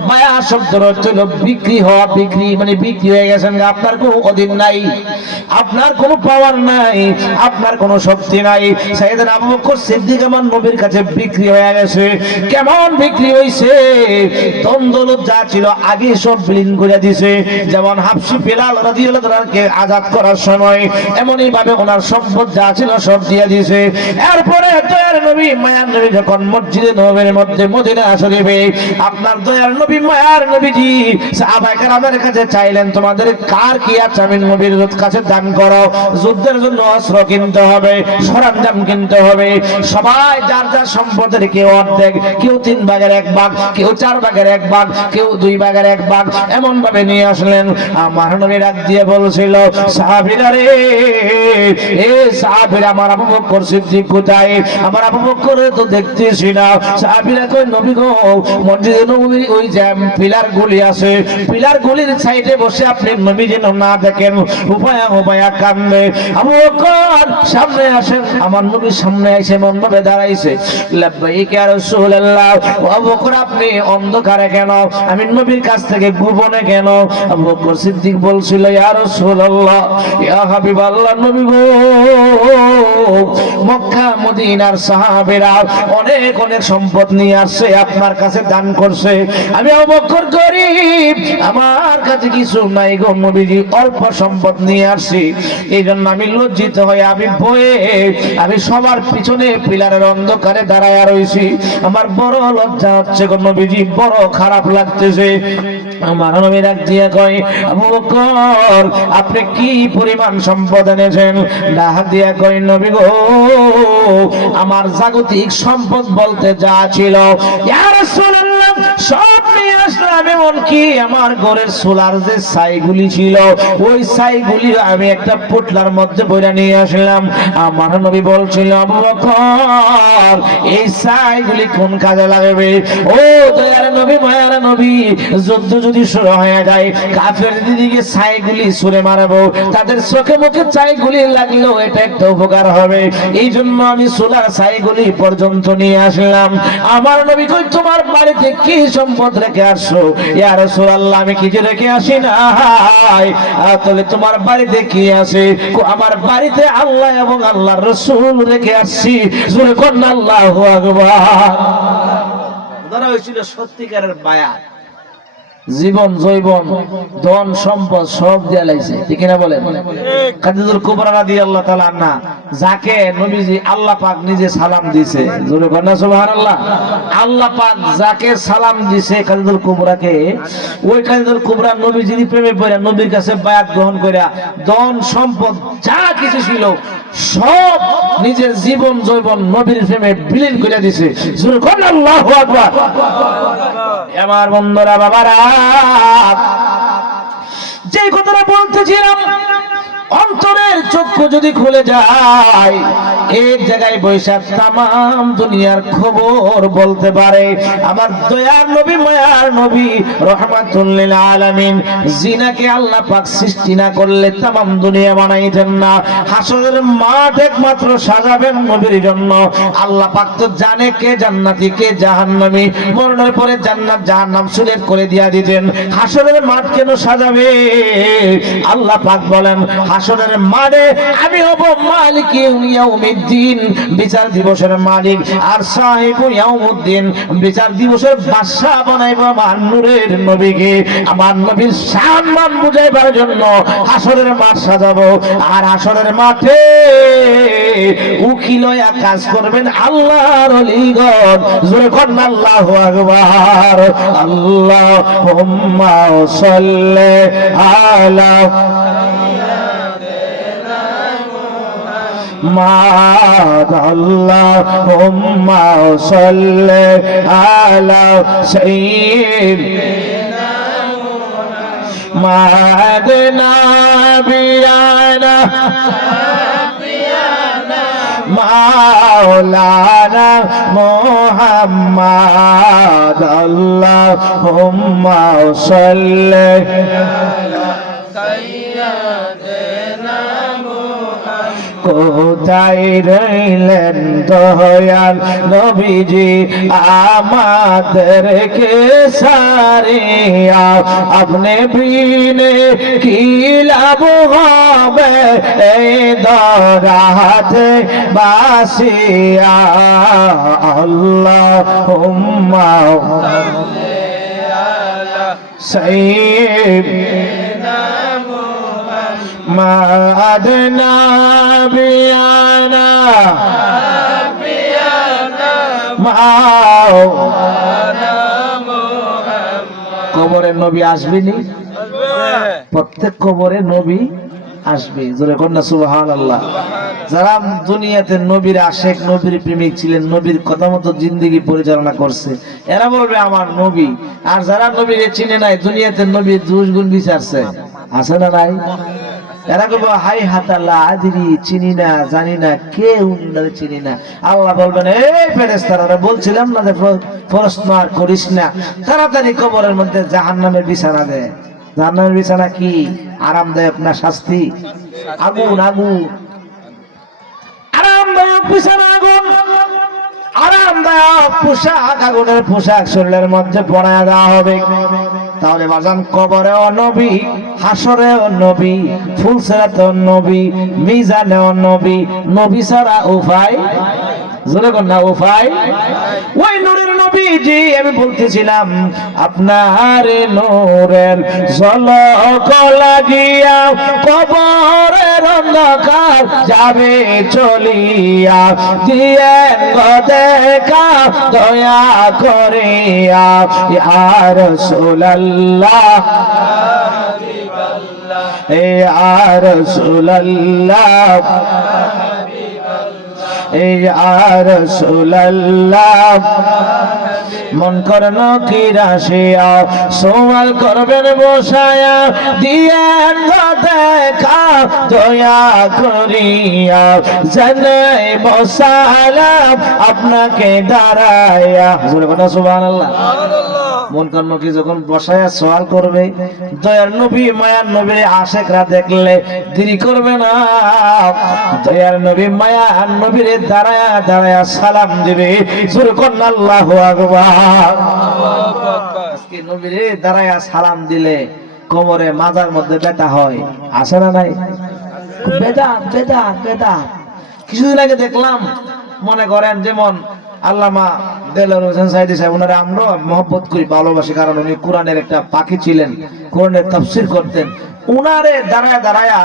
মায়া শব্দের অর্থ হলো বিক্রি হওয়া। বিক্রি মানে বিক্রি হয়ে গেছেন, আপনার কোনো অধীন নাই, আপনার কোনো পাওয়ার নাই, আপনার কোনো শক্তি নাই। সাইয়েদনা আবু বকর সিদ্দিক আমার নবীর কাছে বিক্রি হয়ে গেছে। কেমন বিক্রি হইছে? ধন দৌলত যা ছিল আগে সব বিলীন করে দিয়েছে। যেমন হাবশী বিলাল রাদিয়াল্লাহু তাআলাকে আযাদ করার সময় এমনই ভাবে ওনার সম্পদ যা ছিল সব দিয়ে দিয়েছে। এরপরে দয়ার নবী মায়ার নবী যখন মসজিদে নববীর মধ্যে মদিনা শরীফে আপনার দয়ার নবী মায়ার নবীজি সাহাবায়ে কেরামের কাছে চাইলেন তোমাদের কার কি আছে আমি নবীর কাছে দান করো। যুদ্ধের জন্য অস্ত্র কিনতে হবে, সরঞ্জাম কিনতে হবে। সবাই যার যার সম্পদের কেউ অর্ধেক, কেউ 3 ভাগের 1 ভাগ, কেউ 4 ভাগের 1 ভাগ, কেউ 2 ভাগের 1 ভাগ, এমন ভাবে নিয়ে আসলেন। আমার নবী রাগ দিয়ে বলছিল সাহাবীরা রে, এ সাহাবীরা আমার আবু বকর সিদ্দিক কোথায়? আমার আবু বকর তো দেখতেছি না। সাহাবীরা কই নবী গো মসজিদে নববীর ওই যে পিলার গুলি আছে, পিলার গুলির সাইডে বসে আপনি নবী যেন না দেখেন। উপায়া উপায়া কান্দে। আবু বকর সামনে আসেন। আমার নবী সামনে এসে মন ভাবে দাঁড়াইছে। লাব্বাইক ইয়া রাসূলুল্লাহ। আবু বকর আপনি অন্ধকারে কেন? আমি নবীর কাছ থেকে গোপনে কেন? আবু বকর সিদ্দিক বলছিল ইয়া রাসূলুল্লাহ, ইয়া হাবিবাল্লাহ, নবী গো মক্কা মদিনার সাহাবীরা অনেক অনেক সম্পদ নিয়ে আসছে, আপনার কাছে দান করছে। আমি আবু বকর গরীব, আমার কাছে কিছু নাই গো নবীজি, অল্প সম্পদ নিয়ে আসছি। এই জন্য আমি লজ্জিত হয়ে আমি বয়ে আমি সবার পিছনে পিলারের অন্ধকারে দাঁড়ায় রয়েছি। আমার বড় লজ্জা হচ্ছে গো নবীজি, বড় খারাপ লাগতেছে। আমার নবী ডাক দিয়ে কয় আবু বকর আপনি কি পরিমাণ সম্পদ এনেছেন? ডাক দিয়ে কয় নবী নবী গো আমার জাগতিক সম্পদ বলতে যা ছিল ইয়া রাসূলুল্লাহ সব নিয়ে আসলাম, এমনকি আমার ঘরের সোলার যে ছাইগুলি ছিল ওই ছাইগুলি আমি একটা পুটলার মধ্যে বইরা নিয়ে আসলাম। আমার নবী বলছিল আবু বকর এই ছাইগুলি কোন কাজে লাগবে? ও দয়ার নবী মায়ার নবী, যুদ্ধ যদি শুরু হয়ে যায় কাফের দিদিকে ছাইগুলি ছুঁড়ে মারবো, তাদের চোখে মুখে ছাইগুলি লাগলেও এটা একটা উপকার হবে, এই জন্য আমি সোলার ছাইগুলি পর্যন্ত নিয়ে আসলাম। আমার নবী কই তোমার বাড়িতে কি সম্পদ রেখে আসছো? ইয়া রাসূলুল্লাহ আমি কিছু রেখে আসি না। তাহলে তোমার বাড়িতে কি আছে? আমার বাড়িতে আল্লাহ এবং আল্লাহর রাসূল রেখে আসছি। জোরে কোন আল্লাহু আকবার। ওরা হয়েছিল সত্যিকারের বায়াত, জীবন জৈবন ধন সম্পদ সব দিয়ে লাইছে, ঠিক না বলেন? খাদিজাতুল কুবরা রাদিয়াল্লাহু তাআলা আনহা যাকে নবীজি আল্লাহ পাক নিজে সালাম দিয়েছে, জোরে বলেন সুবহানাল্লাহ। আল্লাহ পাক যাকে সালাম দিয়েছে খাদিজাতুল কুবরাকে, ওই খাদিজাতুল কুবরা নবীজির প্রেমে পড়ে নবীর কাছে বায়াত গ্রহণ কইরা ধন সম্পদ যা কিছু ছিল সব নিজের জীবন জৈবন নবীর প্রেমে বিলীন করে দিয়েছে। জোরে বলেন আল্লাহু আকবার। আমার বন্ধুরা বাবারা, যে কথাটা বলতেছিলাম অন্তরের চক্ষু যদি খুলে যায় এক জায়গায় বৈশা তামাম দুনিয়ার খবর বলতে পারে। আমার দয়ার নবী মায়ার নবী রহমাতুল লিল আলামিন জিনাকে আল্লাহ পাক সৃষ্টি না করলে তামাম দুনিয়া বানাইতেন না। হাসরের মাঠ একমাত্র সাজাবেন নবীর জন্য। আল্লাহ পাক তো জানে কে জান্নাতি কে জাহান্নামী, মরণের পরে জান্নাত জাহান্নাম সিলেক্ট করে দিয়া দিতেন। হাসরের মাঠ কেন সাজাবে? আল্লাহ পাক বলেন হাসরের মাঠে আমি হব মালিক ইয়াউমিদ্দিন, বিচার দিবসের মালিক, আর সাহিবু ইয়াউমুদ্দিন, বিচার দিবসের বাদশা বানাইব আমার নূরের নবীকে। আমার নবীর সম্মান বুঝাইবার জন্য হাসরের মাঠ সাজাবো। আর হাসরের মাঠে উকিল হইয়া কাজ করবেন আল্লাহর ওলিগণ। জোরে কোন আল্লাহু আকবার। আল্লাহুম্মা সাল্লি আলা আল্লাহুম্মা সাল্লি আলা সাইয়্যিদিনা নাবিয়ানা মাওলানা মুহাম্মদ। আল্লাহুম্মা সাল্লি আলা সাইয়্যিদিনা কোথায় রইলেন দয়াল নবীজি আমাদেরকে সারিয়া? আপনি বিনে কি লাভ হবে এই দরাতে বাসিয়া? আল্লাহুম্মা সাইয়্যিদিনা মা'আদনা বিয়ানা মাওলানা মুহাম্মদ। কবরের নবী আসবেনি? প্রত্যেক কবরে নবী আসবে। জোরে কন্যা সুবহানাল্লাহ। যারা দুনিয়াতে নবীর আশেক নবীর প্রেমিক ছিলেন, নবীর কথা মতো জিন্দেগি পরিচালনা করছে, এরা বলবে আমার নবী। আর যারা নবীরে চিনে নাই, দুনিয়াতে নবীর দোষ গুণ বিচারছে, আছে না নাই? এরা বলবো হাই হাতাল্লা আদিরি, চিনি না জানি না, কে উনারে চিনি না। আল্লাহ বলবেন এই ফেরেশতারা বলছিলাম না যে প্রশ্ন আর করিস না, তাড়াতাড়ি কবরের মধ্যে জাহান্নামের বিছানা দে। জাহান্নামের বিছানা কি? আরামদায়ক না শাস্তি? আগুন, আগুন। আরামদায়ক বিছানা আগুন, আরামদায়ক পোশাক আগুনের পোশাক শরীরের মধ্যে পরায়া দেওয়া হবে। তাহলে বাজান কবরেও নবী, হাসরেও নবী, ফুলসিরাতেও নবী, মিজানেও নবী। নবী ছাড়া উপায়, জোরে কোন না উপায়। ওই নূরের নবীজি আমি বলতেছিলাম আপনার নূরের ঝলক লাগিয়া কবরের অন্ধকার যাবে চলিয়া, দিয়েন গো দেখা দয়া করিয়া ইয়া রাসূলুল্লাহ ইয়া রাসূলুল্লাহ ইয়া রাসূলুল্লাহ মন করন কি রাশিয়া সওয়াল করবেন বসায়া দিয়েন দেখা দয়া করিয়া জানাই সালাম আপনাকে দাঁড়ায়া সুবহানাল্লাহ। মন কর্ম কি যখন বসায়া সওয়াল করবে দয়ার নবী মায়ার নবীর আশিকরা দেখলে দেরি করবে না, দয়ার নবী মায়ার নবীর দাঁড়ায়া দাঁড়ায়া সালাম দিবে। জোরে কোন আল্লাহু আকবার। আজকে নবীর দাঁড়ায়া সালাম দিলে কোমরে মাথার মধ্যে ব্যথা হয়, আসে না নাই? ব্যথা ব্যথা ব্যথা। কিছুদিন আগে দেখলাম, মনে করেন যেমন আল্লামা দেলোয়ার হোসেন সাইদি সাহেব, ওনারা আমরা মহব্বত করি, ভালোবাসি, কারণ উনি কোরআনের একটা পাখি ছিলেন, কোরআনের তাফসীর করতেন। উনারে দাঁড়ায়া দাঁড়ায়া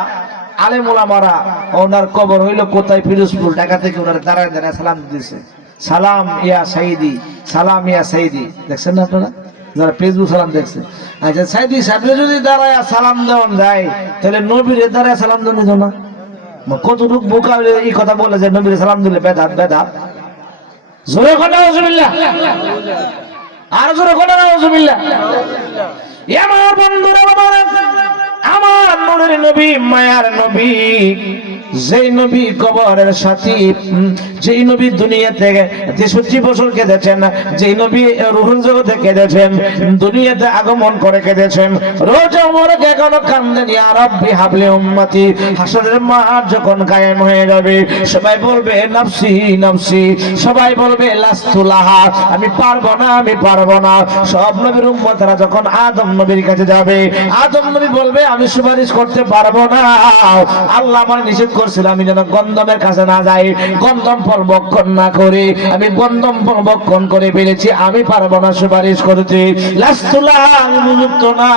আলেম ওলামারা, ওনার কবর হইল কোথায়, ফিরোজপুর, ঢাকা থেকে ওনার দাঁড়ায় দাঁড়ায় সালাম দিতেছে, সালাম ইয়া সাইদি, সালাম ইয়া সাইদি। দেখছেন না আপনারা যারা ফেসবুক সালাম দেখছেন? আচ্ছা, সাইদি সাহেব যদি দাঁড়ায় সালাম দেওয়া যায়, তাহলে নবীরে দাঁড়ায় সালাম দেওয়া না? কতটুকু বোকা এই কথা বলে যে নবীরে সালাম দিলে বেদাত বেদাত। জোরে কথা নাউজুবিল্লাহ, আর জোরে কথা নাউজুবিল্লাহ। আমার বন্ধুরা, আমার নূরের নবী মায়ার নবী, যেই নবী কবরের সাথী, যেই নবী দুনিয়া থেকে 63 বছর কেঁদেছেন, যেই নবী রুহুল জগতে কেঁদেছেন, দুনিয়াতে আগমন করে কেঁদেছেন, রোজ ওমরকে এখনো কান্দেন, ইয়া রাব্বি হাবলি উম্মতি। হাসরের মাঠ যখন কায়েম হয়ে যাবে, সবাই বলবে নাফসি নাফসি, সবাই বলবে লাস্তু লাহা, আমি পারবো না, আমি পারবো না। সব নবীর উম্মতরা যখন আদম নবীর কাছে যাবে, আদম নবী বলবে আমি সুপারিশ করতে পারবো না, আল্লাহ আমার নিষেধ করছিল আমি যেন গন্ধমের কাছে না যাই, গন্ধম ফল ভক্ষণ না করে, আমি গন্ধম ফল ভক্ষণ করে পেরেছি, আমি পারবো না সুপারিশ করতে। লাস্তুলা, আমি উপযুক্ত না,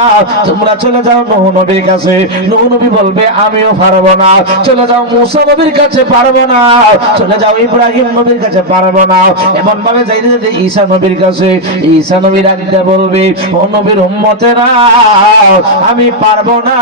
তোমরা চলে যাও নূহ নবীর কাছে। নূহ নবী বলবে আমিও পারবো না। চলে যাও মূসা নবীর কাছে, পারবো না। চলে যাও ইব্রাহিম নবীর কাছে, পারবো না। এমন ভাবে যাইতে যেতে ঈসা নবীর কাছে, ঈসা নবী রাখতে বলবে ও নবীর উম্মতেরা, আমি পারবো না,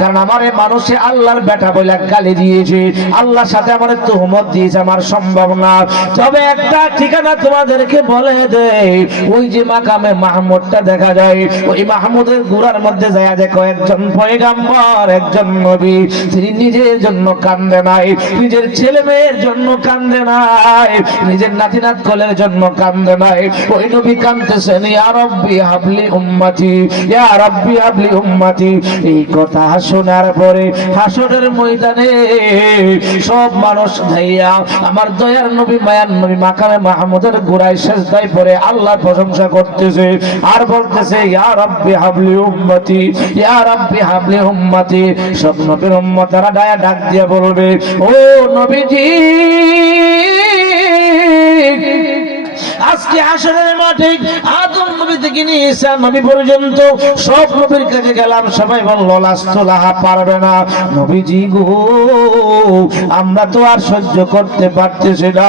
কারণ আমার মানুষে আল্লাহর বেটা বলে গালি দিয়েছে, আল্লাহর সাথে আমার তুহমত দিয়েছে, আমার সম্ভব না। তবে একটা ঠিকানা তোমাদেরকে বলে দেই, ওই যে মাকামে মাহমুদটা দেখা যায়, ওই মাহমুদের গুড়ার মধ্যে যায় দেখো একজন পয়গাম্বর, একজন নবী, তিনি নিজের জন্য কান্দে নাই, নিজের ছেলে মেয়ের জন্য কান্দে নাই, নিজের নাতি নাত কোলের জন্য কান্দে নাই, ওই নবী কান্দতেছেন ইয়া রাব্বি হাবলি উম্মতি, ইয়া রাব্বি হাবলি উম্মতি। এই কথা শোনার পরে হাসরের ময়দানে সব মানুষ ভাইয়া আমার দয়ার নবী মায়ার নবী মাকামে মাহমুদের গোড়ায় সেজদায় পড়ে আল্লাহর প্রশংসা করতেছে আর বলতেছে ইয়া রাব্বি হাবলি উম্মতি, ইয়া রাব্বি হাবলি উম্মতি। সব নবীর উম্মতরা ডাক দিয়ে বলবে ও নবীজি, আজকে হাসরের মাঠে আদম নবী থেকে নিয়ে ঈসা নবী পর্যন্ত সব নবীর কাছে গেলাম, সবাই বলল লাস্তু লাহা, পারবে না। নবীজি গো, আমরা তো আর সহ্য করতে পারতেছি না,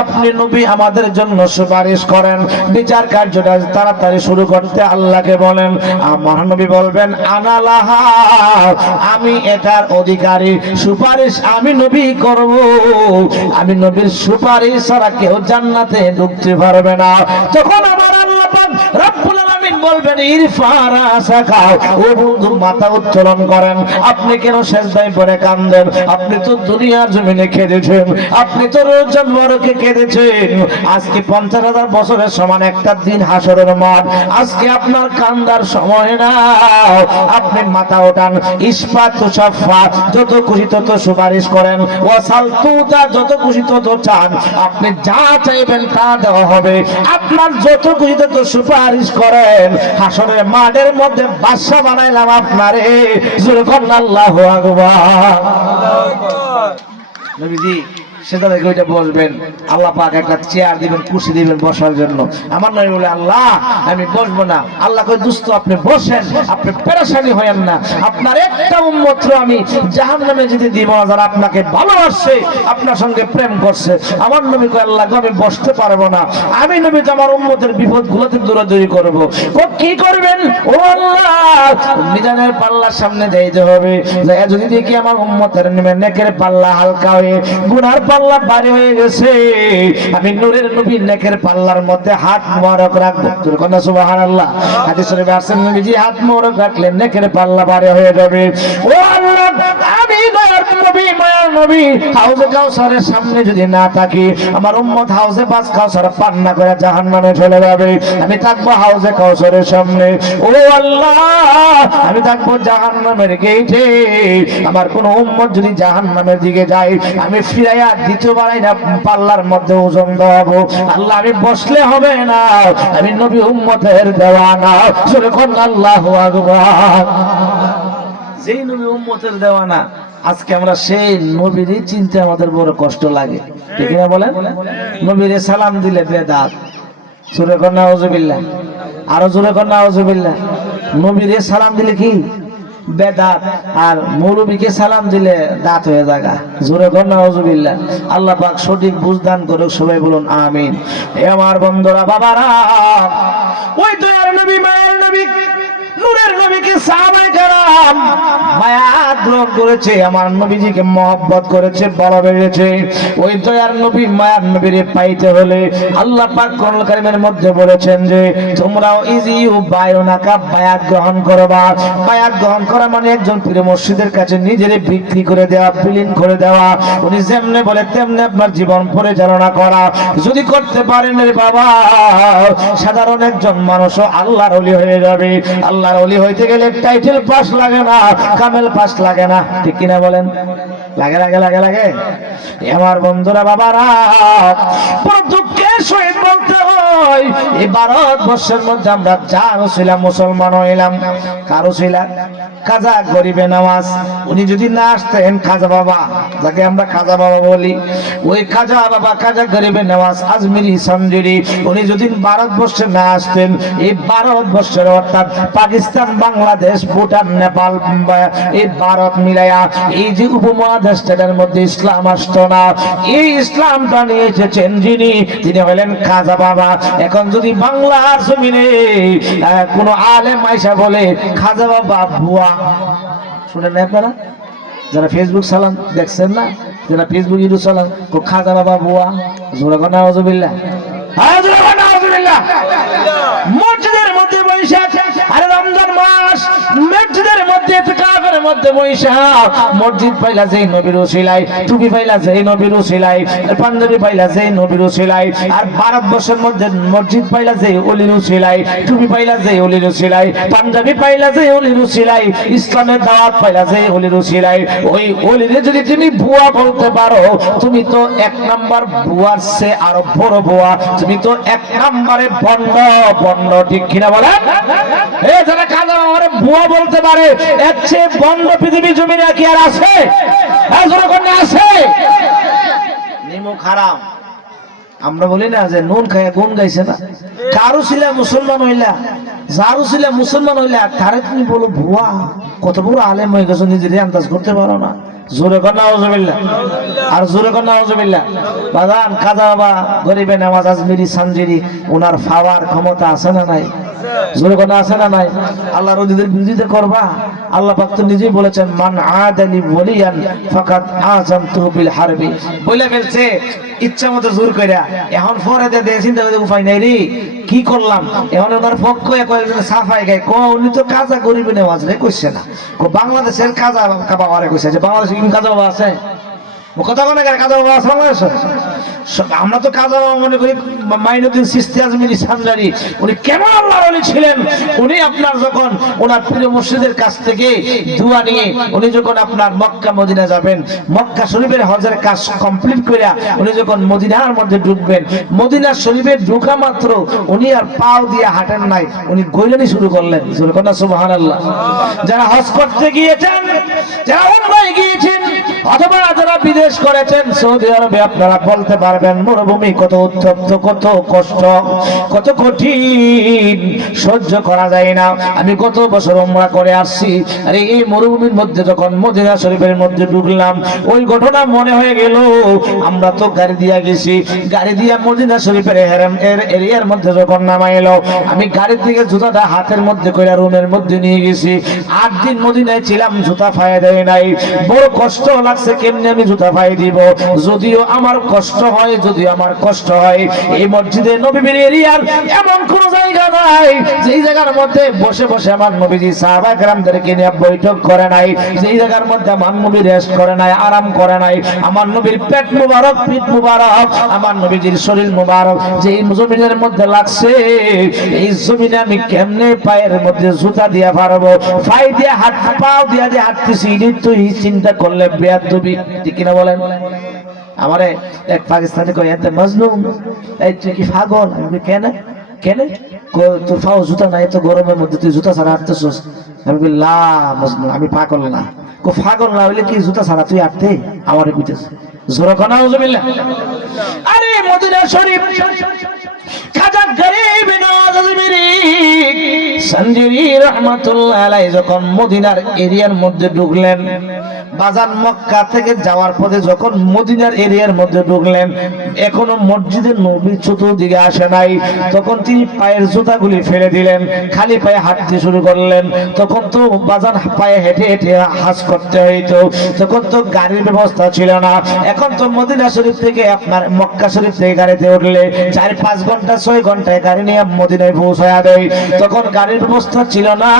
আপনি নবী আমাদের জন্য সুপারিশ করেন। বিচার কার্যটা তাড়াতাড়ি শুরু করতে আল্লাহকে বলেন। আমার নবী বলবেন আনা লাহা, আমি এটার অধিকারী, সুপারিশ আমি নবী করব, আমি নবীর সুপারিশ ছাড়া কেউ জান্নাতে ঢুকতে পারবে না। তখন আমার আল্লাহ পাক রব্বুল আলামিন বলবেন ইরফা রাসাকা, ও বন্ধু মাথা উত্তোলন করেন, আপনি কেন সেজদায় পড়ে কাঁদেন? আপনি তো দুনিয়ার জমিনে কেঁদেছেন, আপনি তো রোজ মরকে কেঁদেছেন, আজকে 50,000 বছরের সমান একটা দিন হাসরের মাঠ, আজকে আপনার কান্দার সময় না, আপনি মাথা ওঠান। ইসফা তুসাফা, যত খুশি তত সুপারিশ করেন, ওয়াসাল তুতা, যত খুশি তত চান, আপনি যা চাইবেন তা দেওয়া হবে, আপনার যত খুশি তত সুপারিশ করেন। হাসরের মাঠের মধ্যে বাদশা বানাইলাম আপনারে, জোরে কোন আল্লাহু আকবার। নবীজি সেটা দেখে ওইটা বসবেন, আল্লাহ পাক একটা চেয়ার দিবেন, কুর্সি দিবেন বসার জন্য। আমার নবী বলে আল্লাহ আমি বসবো না। আল্লাহ কই দোস্ত আপনি বসেন, আপনি পেরেশানি হয়েন না, আপনার একটা উম্মত আমি জাহান্নামে যেতে দিব না যারা আপনাকে ভালোবাসছে, আপনার সঙ্গে প্রেম করছে। আমার নবী কই আল্লাহ আমি বসতে পারবো না, আমি নবী তো আমার উম্মতের বিপদ গুলোতে দৌড়াদৌড়ি করবো। কি করবেন? ও আল্লাহ, মিজানের পাল্লার সামনে যাইতে হবে, যদি দেখি আমার উম্মতের নেকের পাল্লা হালকা হয়ে গুনার পাল্লা ভারী হয়ে গেছে, আমি নূরের নবীর নেকের পাল্লার মধ্যে হাত মোবারক রাখবো। কন্যা সুবহানাল্লাহ। হাদিস শরীফে আছে নবীজি হাত মোবারক রাখলে নেকের পাল্লা ভারী হয়ে যাবে। ও আল্লাহ, আমি দয়ার নবী মায়ার নবী হাউজে কাউসারের সামনে যদি না থাকি, আমার উম্মত হাউজে পাঁচ কাউসার পান না করে জাহান্নামে চলে যাবে। আমি থাকবো হাউজে কাউসারের সামনে। ও আল্লাহ, আমি থাকবো জাহান্নামের গেটে। আমার কোন উম্মত যদি জাহান্নামের দিকে যায়, আমি ফিরাইয়া দ্বিতীয়বার না পাল্লার মধ্যে ওজন দেবো। আল্লাহ, আমি বসলে হবে না, আমি নবী উম্মতের দেওয়ানা। শুনে কোন আল্লাহু আকবার। যেই নবী উম্মতের দেওয়ানা, আজকে আমরা সেই নবীরই চিনতে আমাদের বড় কষ্ট লাগে, ঠিক না বলেন? নবীরে সালাম দিলে বেদাত, জোরে কর নাউজুবিল্লাহ, আরো জোরে কর নাউজুবিল্লাহ। নবীরে সালাম দিলে কি বেদাত, আর মৌলবীকে সালাম দিলে দাঁত হয়ে যাগা, জোরে কর নাউজুবিল্লাহ। আল্লাহ পাক সঠিক বুঝদান করুক, সবাই বলুন আমিন। এ আমার বন্ধুরা, বাবারা, ওই দয়ার নবী মায়ের নবী নূরের নবীকে সাহাবায়ে কেরাম মায়া গ্রহণ করেছে, আমার নবীজিকে মহব্বত করেছে, ভালোবেসেছে। ওই দয়ার নবী মায়ার নবীরে পাইতে হলে আল্লাহ পাক কোরআন কারীমের মধ্যে বলেছেন যে তোমরাও ইজিউ বায়নাকা বায়াত গ্রহণ করবা। বায়াত গ্রহণ করা মানে একজন পীর মুর্শিদের কাছে নিজেরে বিক্রি করে দেওয়া, বিলীন করে দেওয়া। উনি যেমনে বলে তেমনে আপনার জীবন পরিচালনা করা। যদি করতে পারেন রে বাবা, সাধারণ একজন মানুষও আল্লাহর ওলি হয়ে যাবে। আল্লাহর ওলি হইতে গেলে টাইটেল পাস লাগে না, কামেল পাস লাগে না, ঠিক কিনা বলেন? লাগে লাগে লাগে লাগে। আমার বন্ধুরা, বাবারা, বড় দুঃখের সহিত বলতে হয়, এই ভারতবর্ষের মধ্যে আমরা যারও ছিলাম মুসলমান হইলাম, কারো ছিলাম খাজা গরিবে নামাজ। উনি যদি না আসতেন, খাজা বাবা, যাকে আমরা খাজা বাবা বলি, ওই খাজা বাবা, খাজা গরিবে নামাজ আজমিরি সঞ্জিরি, উনি যদি ভারতবর্ষে না আসতেন, এই ভারতবর্ষের অর্থাৎ পাকিস্তান, বাংলাদেশ, ভুটান, নেপাল, এই ভারত মিলাইয়া এই যে উপমহাদেশটার মধ্যে ইসলাম আসতো না। এই ইসলামটা নিয়ে এসেছেন যিনি, তিনি হলেন খাজা বাবা। এখন যদি বাংলার জমিনে কোন আলেম আইসা বলে খাজা বাবা ভুয়া, শুনেন আপনারা যারা ফেসবুক সালাম দেখছেন না, যারা ফেসবুক ইউটিউব সালাম, খাজা বাবা ভুয়া, জোরে কর নাউজুবিল্লাহ, জোরে কর নাউজুবিল্লাহ। মসজিদের মধ্যে বৈশা, আরে রমজান মাস, মসজিদের মধ্যে ইতিকাফের মধ্যে বৈশা, মসজিদ পাইলা যেই নবীর ওসিলাই, টুপি পাইলা যেই নবীর ওসিলাই, পাঞ্জাবি পাইলা যেই নবীর ওসিলাই, আর ভারতবর্ষের মধ্যে মসজিদ পাইলা যেই ওলির ওসিলাই, টুপি পাইলা যেই ওলির ওসিলাই, পাঞ্জাবি পাইলা যেই ওলির ওসিলাই, ইসলামের দাওয়াত পাইলা যেই ওলির ওসিলাই, ওই ওলিরে যদি তুমি ভুয়া বলতে পারো, তুমি তো এক নাম্বার ভুয়ার সে আরো বড় ভুয়া, তুমি তো এক নাম্বারে ভণ্ড, ভণ্ড, ঠিক কিনা বলেন? এই যারা খাজা বাবারে ভুয়া বলতে পারে, এর চেয়ে ভণ্ড পৃথিবী জমিনে কি আর আছে? আছে? নিমক হারাম। আমরা বলি না যে নুন খাইয়া গুণ গাইছে না, কারো ছিলা মুসলমান হইলা, যারও ছিলা মুসলমান হইলা, তারে তুমি বলো ভুয়া। কত বড় আলেম হয়ে গেছো, নিজেরই আন্দাজ করতে পারো না। জোরে কর নাউজুবিল্লাহ, আর জোরে কর নাউজুবিল্লাহ। বাজান, খাজা বাবা গরিবে নামাজ আজমিরি সঞ্জিরি, ওনার পাওয়ার ক্ষমতা আছে না নাই? জোরে কর আছে না নাই? আল্লাহর ওলিদের বিরোধিতা করবা? আল্লাহ পাক তো নিজেই বলেছেন, মান আদালি ওলিয়ান ফাকাদ আযামতুহু বিল হারবি। বলে ফেলছে ইচ্ছা মতো জোর কইরা। এখন পরে দে চিন্তা করে উপায় নাই রে, কি করলাম? এখন ওনার পক্ষ কয়েকজন সাফাই গায়, উনি তো কাজা গরিবে নামাজ রে কইছে না, বাংলাদেশের কাজা বাবারে কইছে। যে বাংলাদেশে কি কাজা বাবা আছে? কথা কোন কাজা বাবা আছে বাংলাদেশে? আমরা তো কাজা বাবা মনে করি মাইনুদ্দিন চিশতি আজমিরি সানজারি। উনি কেমন আল্লাহর ওলি ছিলেন? উনি আপনার যখন ওনার প্রিয় মুর্শিদের কাছ থেকে দোয়া নিয়ে উনি যখন আপনার মক্কা মদিনা যাবেন, মক্কা শরীফের হজের কাজ কমপ্লিট কইরা উনি যখন মদিনার মধ্যে ঢুকবেন, মদিনা শরীফে ঢোকা মাত্র উনি আর পাও দিয়ে হাঁটেন নাই, উনি গৈলানি শুরু করলেন। সুবহানাল্লাহ। যারা হজ করতে গিয়েছেন, যারা উমরায় গিয়েছেন, অথবা যারা বিদেশ করেছেন, সৌদি আরবে, আপনারা বলতে পারবেন মরুভূমি কত উত্তপ্ত, কত কষ্ট, কত কঠিন, সহ্য করা যায় না। আমি কত বছর উমরা করে আসছি, আর এই মরুভূমির মধ্যে যখন মদিনা শরীফের মধ্যে ঢুকলাম, ওই ঘটনা মনে হয়ে গেল। আমরা তো গাড়ি দিয়া গেছি, গাড়ি দিয়া মদিনা শরীফের এরিয়ার মধ্যে যখন নামাইলো, আমি গাড়ি থেকে জুতাটা হাতের মধ্যে করে রুমের মধ্যে নিয়ে গেছি। 8 দিন মদিনায় ছিলাম, জুতা ফায়া দেয় নাই, বড় কষ্ট লাগে। লাগছে, কেমনে আমি জুতা পাই দিব? যদিও আমার কষ্ট হয়, এই মসজিদে নববীর এরিয়ার এমন কোন জায়গা নাই যেই জায়গার মধ্যে বসে বসে আমার নবীজি সাহাবায়ে কেরামদেরকে নিয়ে বৈঠক করে নাই, যেই জায়গার মধ্যে আমার নবী রেস্ট করে নাই, আরাম করে নাই। আমার নবীর পেট মুবারক, পিঠ মুবারক, আমার নবীজির শরীর মুবারক যেই জমিনের মধ্যে লাগছে, এই জমিনে আমি কেমনে পায়ের মধ্যে জুতা দিয়া পারবো? পায়ে দিয়ে হাত পাও দিয়া দিয়ে হাঁটতেছি, তুই চিন্তা করলে বেয়াদবি, ঠিক কিনা বলেন? আমারে এক পাকিস্তানি কই, এতে মজনুন, এই তুই কি পাগল? আমি কেন কেন তোর পাও জুতা নাই, তো গরমের মধ্যে তুই জুতা ছাড়া হাঁটতেছিস? আমি বলি লা মজনুন, আমি পাগল না। পাগল না হইলে কি জুতা ছাড়া তুই হাঁটতে? আমারে কইতেছে জোরে কোন নাউজুবিল্লাহ। আরে মদিনা শরীফ খাজা গরিব নওয়াজ আজমিরি সঞ্জুরি রহমাতুল্লাহ আলাইহি যখন মদিনার এরিয়ার মধ্যে ঢুকলেন, বাজার মক্কা থেকে যাওয়ার পথে যখন মদিনার এরিয়ার মধ্যে ঢুকলেন, এখনো মসজিদের নবী চতুর্দিকে আসে নাই, তখন তিনি পায়ের জুতাগুলি ফেলে দিলেন, খালি পায়ে হাঁটতে শুরু করলেন। তখন তো বাজার পায়ে হেঁটে হেঁটে হাজ করতে হইতো, তখন তো গাড়ির ব্যবস্থা ছিল না। এখন তো মদিনা শরীফ থেকে আপনার মক্কা শরীফ থেকে গাড়িতে উঠলে 4-5 ঘন্টা 6 ঘন্টায় গাড়ি নিয়ে মদিনায় পৌঁছায়া দেয়, তখন গাড়ির ব্যবস্থা ছিল না।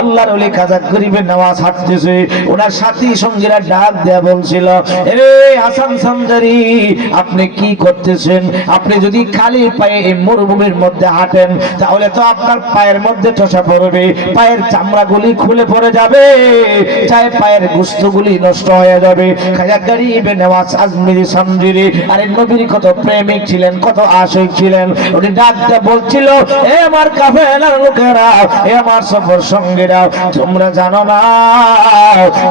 আল্লাহর ওলি খাজা গরিবের নামাজ হাঁটতেছে, ওনার সাথী সঙ্গীরা ডাক দেয়া বলছিল, এরে হাসান সামদারি, আপনি কি করতেছেন? আপনি যদি খালি পায়ে এই মরুভূমির মধ্যে হাঁটেন, তাহলে তো আপনার পায়ের মধ্যে ঠোসা পড়বে, পায়ের চামড়াগুলি খুলে পড়ে যাবে, চাই পায়ের গোশতগুলি নষ্ট হয়ে যাবে। খাজা গরিবের নামাজ আজমিরি সামজিরি আরে নবীর কত প্রেমিক ছিলেন, কত আশিক ছিলেন। উনি ডাক দেয়া বলছিল, এ আমার কাফেলার লোকেরা, এ আমার সফর সঙ্গীরা, তোমরা জানো না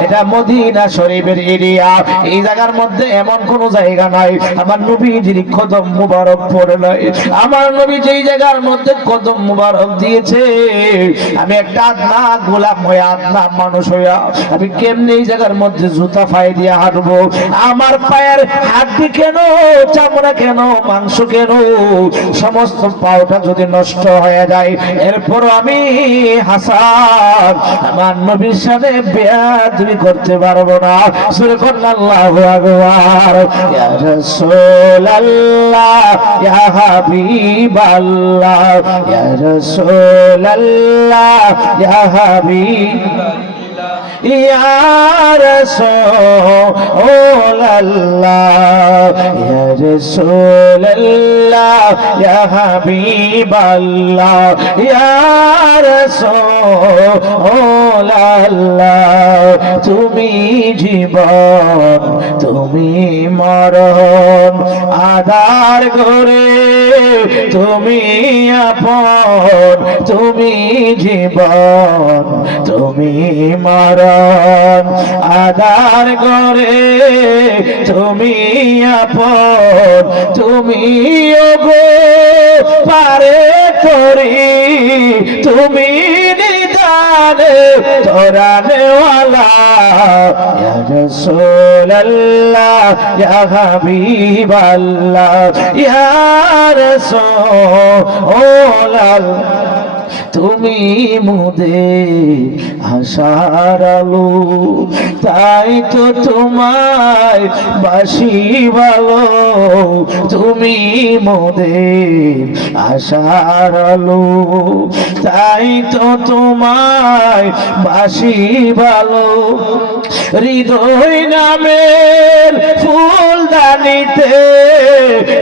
এটা মদিনা শরীফের এরিয়া, এই জায়গার মধ্যে এমন কোন জায়গা নাই আমার নবীজির কদম মুবারক পড়ে নাই। আমার নবী যেই জায়গার মধ্যে কদম মুবারক দিয়েছে, আমি একটা আদনা গোলাম হয়ে, আদনা মানুষ হইয়া আমি কেমনে এই জায়গার মধ্যে জুতা পায়ে দিয়ে হাঁটবো? আমার পায়ের হাড্ডি কেন, চামড়া কেন, মাংস কেন, সমস্ত পাওটা যদি নষ্ট হয়ে যায়, এরপর আমি হাসান আমার নবীর সাথে বেয়াদবি করতে পারবো না। সুরে করুন আল্লাহু আকবার। ইয়া রাসূলুল্লাহ, ইয়া হাবিবাল্লাহ, ইয়া রাসূলুল্লাহ, ইয়া হাবিবাল্লাহ, ইয়া রাসূলুল্লাহ, ইয়া রাসূলুল্লাহ, ইয়া হাবিবাল্লাহ, ইয়া রাসূলুল্লাহ, তুমি জীবন, তুমি মরণ, আধার ঘরে তুমি আপন, তুমি জীবন, তুমি মরণ, আধার ঘরে তুমি আপন, তুমি ওগো পারে তরি, তুমি নিদানে তোরানেওয়ালা, ইয়া রাসূলুল্লাহ, ইয়া হাবিবাল্লাহ, ইয়া রাসূলুল্লাহ, তুমি মোদের আশার আলো, তাই তো তোমায় বাসি ভালো, তুমি মোদের আশার আলো, তাই তো তোমায় বাসি ভালো। হৃদয় নামের ফুলদানিতে,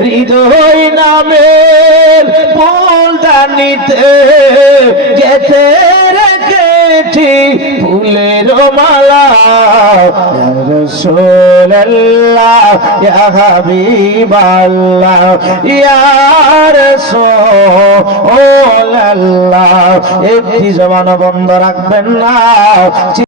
হৃদয় নামের ফুলদানিতে গেথে রেখেছি ফুলের মালা, ইয়া রাসূলুল্লাহ, ইয়া হাবিবাল্লাহ, ইয়া রাসূলুল্লাহ। একটি জবান বন্ধ রাখবেন না।